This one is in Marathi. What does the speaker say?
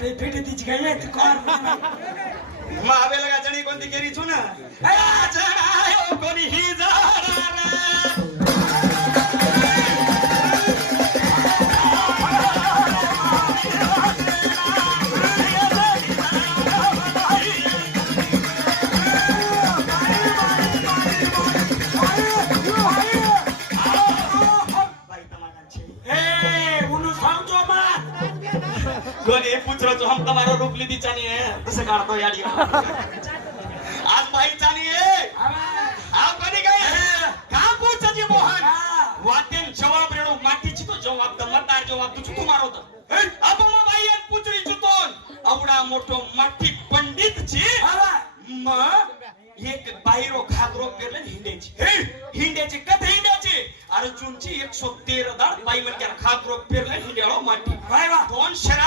पेटे पेटे तिची काय येत कॉर मावेला गाजणी कोणती केरी छु ना जणायो कोणी ही जाणार पुत्र हम तुम्हारा रूप ली चानी है तसं काढतो याडी आज बाई चानी है आप कधी काय का पूछाची मोहन वाटेन जवाब रेडो माटीची तो जवाब द मतदार जवाब तू चुकू मारवतो अब मग बाई एक पुत्री चुतोन आवडा मोठो माटी पंडित ची मग एक बाईरो घागरो पेरले हिंड्याची कथ हिंड्याची अर्जुनची 113 दाड बाई म्हणजे घागरो पेरले हिंड्याळो माटी दोन शर